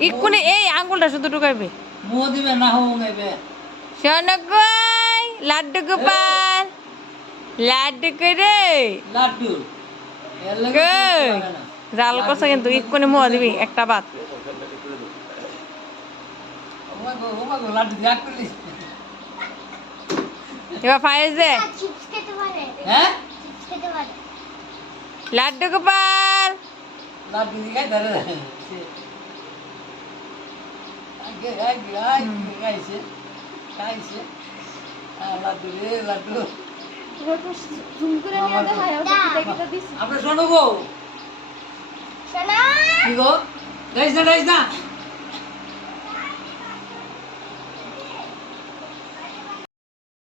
ইকুনে এই আঙ্গুলটা শুধু ঢুকাইবে মুহ দিবে না হোঙাইবে শোনগই লাড্ডু গোপাল লাড্ডু করে লাড্ডু জাল করছে কিন্তু ইকুনে মুহ দিবি একটা বাত লাড্ডু দিয়া করলি এবার ফাইজে হ্যাঁ লাড্ডু গোপাল লাড্ডু দিয়া ধরে আগে খাইছে খাইছে লাড্ডু রে লাড্ডু আপনার শোনো গো কি গো যাইস না